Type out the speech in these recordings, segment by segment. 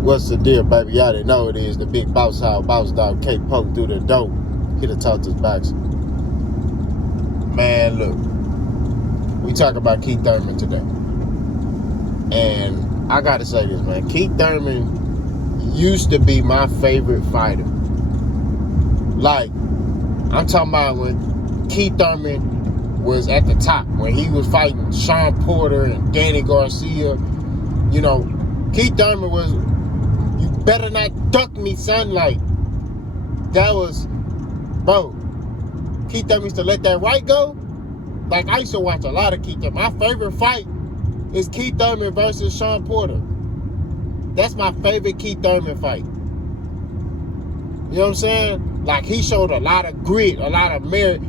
What's the deal, baby? Y'all didn't know it is the big boss house, boss dog, K poke through the door. Here to talk to his box. Man, look. We talk about Keith Thurman today. And I gotta say this, man. Keith Thurman used to be my favorite fighter. Like, I'm talking about when Keith Thurman was at the top, when he was fighting Sean Porter and Danny Garcia. You know, Keith Thurman was, you better not duck me, son. Like, that was, bro, Keith Thurman used to let that right go. Like, I used to watch a lot of Keith Thurman. My favorite fight is Keith Thurman versus Sean Porter. That's my favorite Keith Thurman fight. You know what I'm saying? Like, he showed a lot of grit, a lot of merit.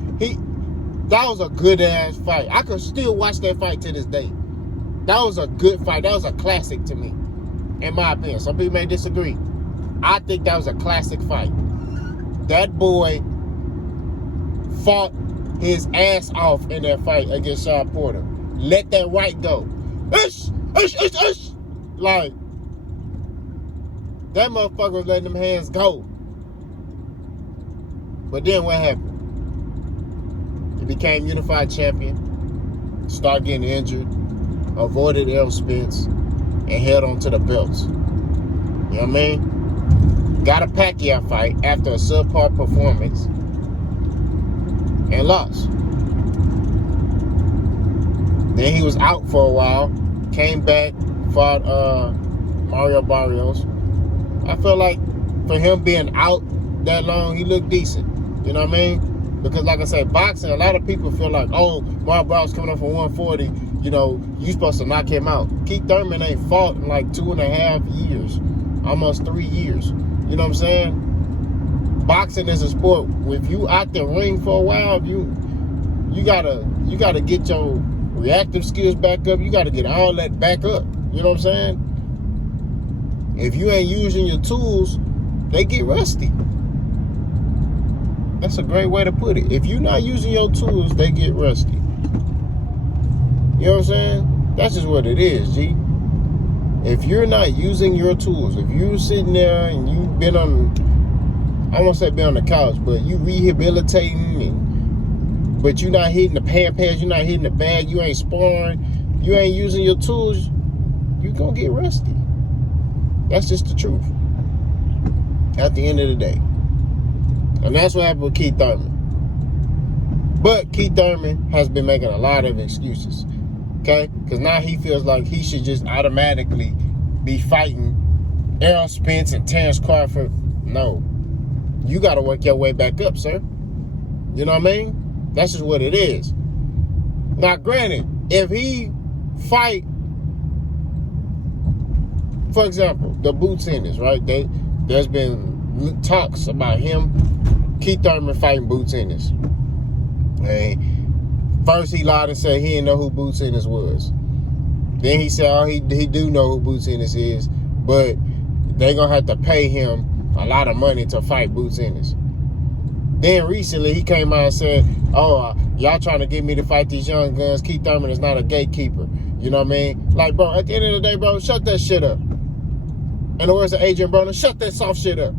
That was a good-ass fight. I could still watch that fight to this day. That was a good fight. That was a classic to me, in my opinion. Some people may disagree. I think that was a classic fight. That boy fought his ass off in that fight against Sean Porter. Let that right go. Ush, ush, ush, ush. Like, that motherfucker was letting them hands go. But then what happened? He became unified champion, started getting injured, avoided L. Spence, and held on to the belts. You know what I mean? Got a Pacquiao fight after a subpar performance and lost. Then he was out for a while, came back, fought Mario Barrios. I feel like for him being out that long, he looked decent. You know what I mean? Because like I said, boxing, a lot of people feel like, oh, Mario Barrios coming up from 140, you know, you supposed to knock him out. Keith Thurman ain't fought in like 2.5 years, almost 3 years. You know what I'm saying? Boxing is a sport. If you out the ring for a while, you gotta get your reactive skills back up. You gotta get all that back up. You know what I'm saying? If you ain't using your tools, they get rusty. That's a great way to put it. If you're not using your tools, they get rusty. You know what I'm saying? That's just what it is, G. If you're not using your tools, if you're sitting there and you've been on, I won't say been on the couch, but you rehabilitating, but you're not hitting the pan pads, you're not hitting the bag, you ain't sparring, you ain't using your tools, you're going to get rusty. That's just the truth. At the end of the day. And that's what happened with Keith Thurman. But Keith Thurman has been making a lot of excuses. Okay? Because now he feels like he should just automatically be fighting Errol Spence and Terrence Crawford. No. You got to work your way back up, sir. You know what I mean? That's just what it is. Now, granted, if he fight, for example, the Boots Ennis, right? There's been talks about him, Keith Thurman fighting Boots Ennis. And first he lied and said he didn't know who Boots Ennis was. Then he said, oh, he do know who Boots Ennis is, but they're going to have to pay him a lot of money to fight Boots Ennis. Then recently he came out and said, oh, y'all trying to get me to fight these young guns. Keith Thurman is not a gatekeeper. You know what I mean? Like, bro, at the end of the day, bro, shut that shit up. In the words of Adrian Broner, shut that soft shit up.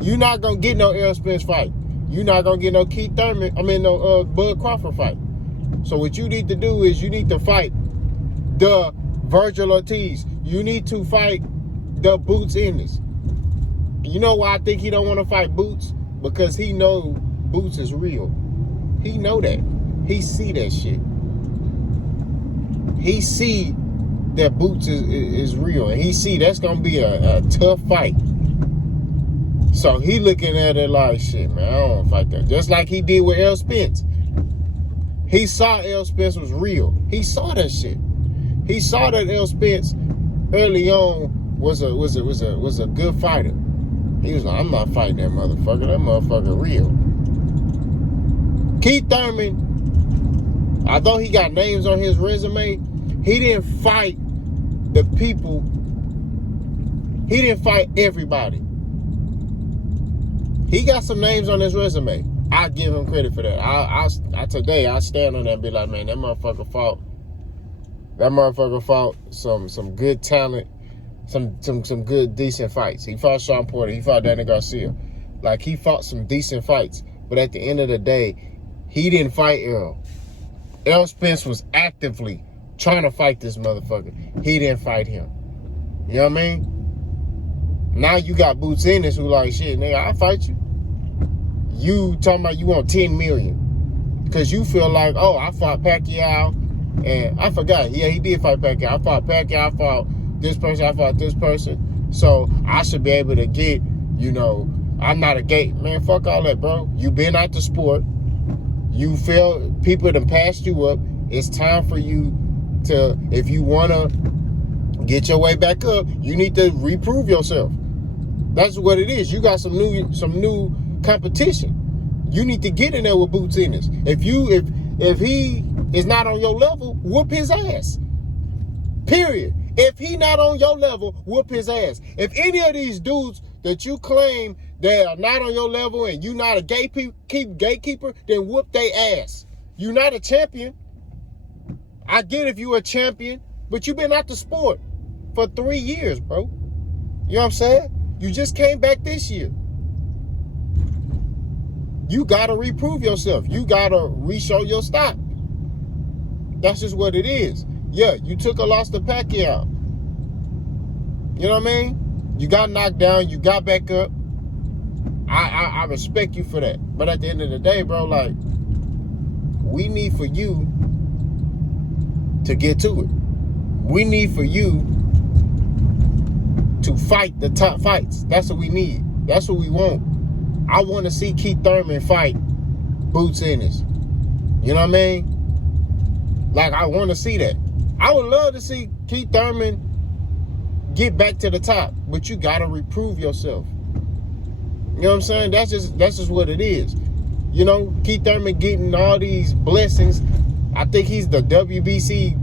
You're not going to get no Errol Spence fight. You're not going to get no Keith Thurman, no Bud Crawford fight. So what you need to do is you need to fight the Virgil Ortiz. You need to fight the Boots Ennis. You know why I think he don't want to fight Boots? Because he know Boots is real. He know that. He see that shit. He see that Boots is real. And he see that's going to be a tough fight. So he looking at it like, shit, man, I don't want to fight that. Just like he did with Errol Spence. He saw Errol Spence was real. He saw that shit. He saw that Errol Spence early on was a good fighter. He was like, I'm not fighting that motherfucker. That motherfucker real. Keith Thurman, although he got names on his resume, he didn't fight the people. He didn't fight everybody. He got some names on his resume. I give him credit for that. Today I stand on that and be like, man, that motherfucker fought That motherfucker fought some good talent, some good decent fights. He fought Sean Porter. He fought Danny Garcia. Like, he fought some decent fights. But at the end of the day, he didn't fight Errol. Errol Spence was actively trying to fight this motherfucker. He didn't fight him. You know what I mean? Now you got Boots Ennis who like, shit, nigga, I'll fight you. You talking about you want 10 million. Because you feel like, oh, I fought Pacquiao. And I forgot. Yeah, he did fight Pacquiao. I fought Pacquiao. I fought this person. I fought this person. So I should be able to get, you know, I'm not a gay. Man, fuck all that, bro. You been out the sport. You feel people done passed you up. It's time for you to, if you want to get your way back up, you need to reprove yourself. That's what it is. You got some new competition. You need to get in there with Boots Ennis. If he is not on your level, whoop his ass. Period. If he not on your level, whoop his ass. If any of these dudes that you claim they are not on your level and you not a gatekeeper, then whoop their ass. You not a champion. I get if you a champion, but you been out the sport for 3 years, bro. You know what I'm saying? You just came back this year. You gotta reprove yourself. You gotta re-show your stock. That's just what it is. Yeah, you took a loss to Pacquiao. You know what I mean? You got knocked down. You got back up. I respect you for that. But at the end of the day, bro, like, we need for you to get to it. We need for you to fight the top fights. That's what we need. That's what we want. I want to see Keith Thurman fight Boots Ennis. You know what I mean? Like, I want to see that. I would love to see Keith Thurman get back to the top, but you got to reprove yourself. You know what I'm saying? That's just what it is. You know, Keith Thurman getting all these blessings. I think he's the WBC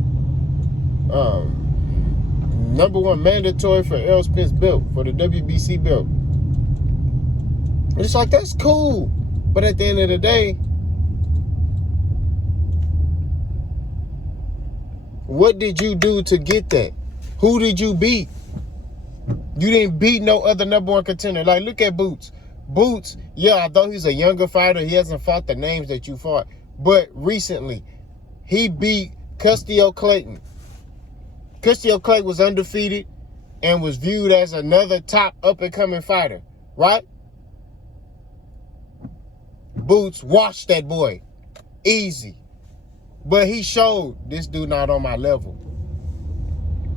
#1 mandatory for Errol Spence belt, for the WBC belt. It's like, that's cool. But at the end of the day, what did you do to get that? Who did you beat? You didn't beat no other #1 contender. Like, look at Boots. Boots, yeah, although he's a younger fighter, he hasn't fought the names that you fought. But recently, he beat Custio Clayton. Custio Clayton was undefeated and was viewed as another top up-and-coming fighter, right? Boots washed that boy. Easy. But he showed, this dude not on my level.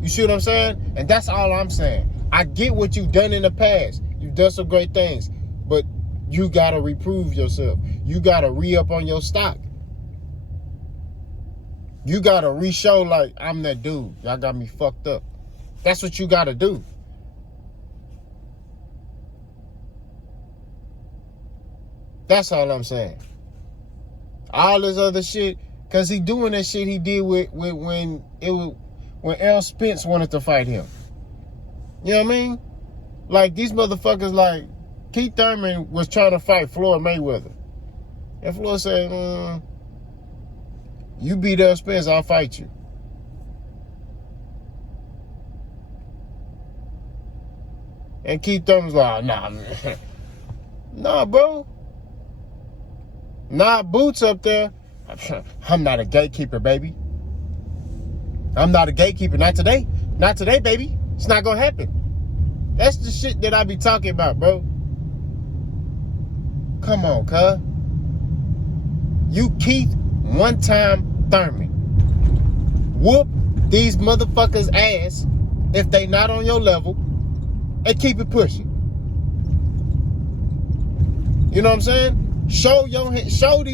You see what I'm saying? And that's all I'm saying. I get what you've done in the past. You've done some great things. But you got to reprove yourself. You got to re-up on your stock. You got to re-show like, I'm that dude. Y'all got me fucked up. That's what you got to do. That's all I'm saying. All this other shit, because he doing that shit he did with when Errol Spence wanted to fight him. You know what I mean? Like, these motherfuckers, like, Keith Thurman was trying to fight Floyd Mayweather. And Floyd said, you beat Errol Spence, I'll fight you. And Keith Thurman's like, nah, man. Nah, bro. Nah, Boots up there. I'm not a gatekeeper, baby. I'm not a gatekeeper. Not today. Not today, baby. It's not going to happen. That's the shit that I be talking about, bro. Come on, cuz. You Keith one-time Thurman. Whoop these motherfuckers' ass if they not on your level and keep it pushing. You know what I'm saying? Show these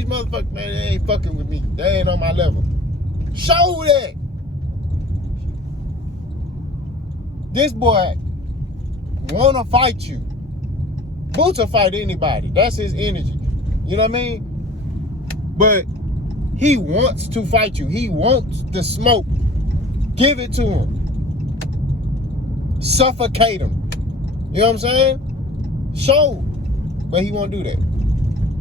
motherfuckers, man, they ain't fucking with me. They ain't on my level. Show that. This boy wanna fight you. Boots will fight anybody. That's his energy. You know what I mean? But he wants to fight you. He wants the smoke. Give it to him. Suffocate him. You know what I'm saying? Show. But he won't do that.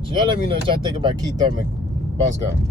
So y'all let me know what y'all think about Keith Thurman. Boss gone.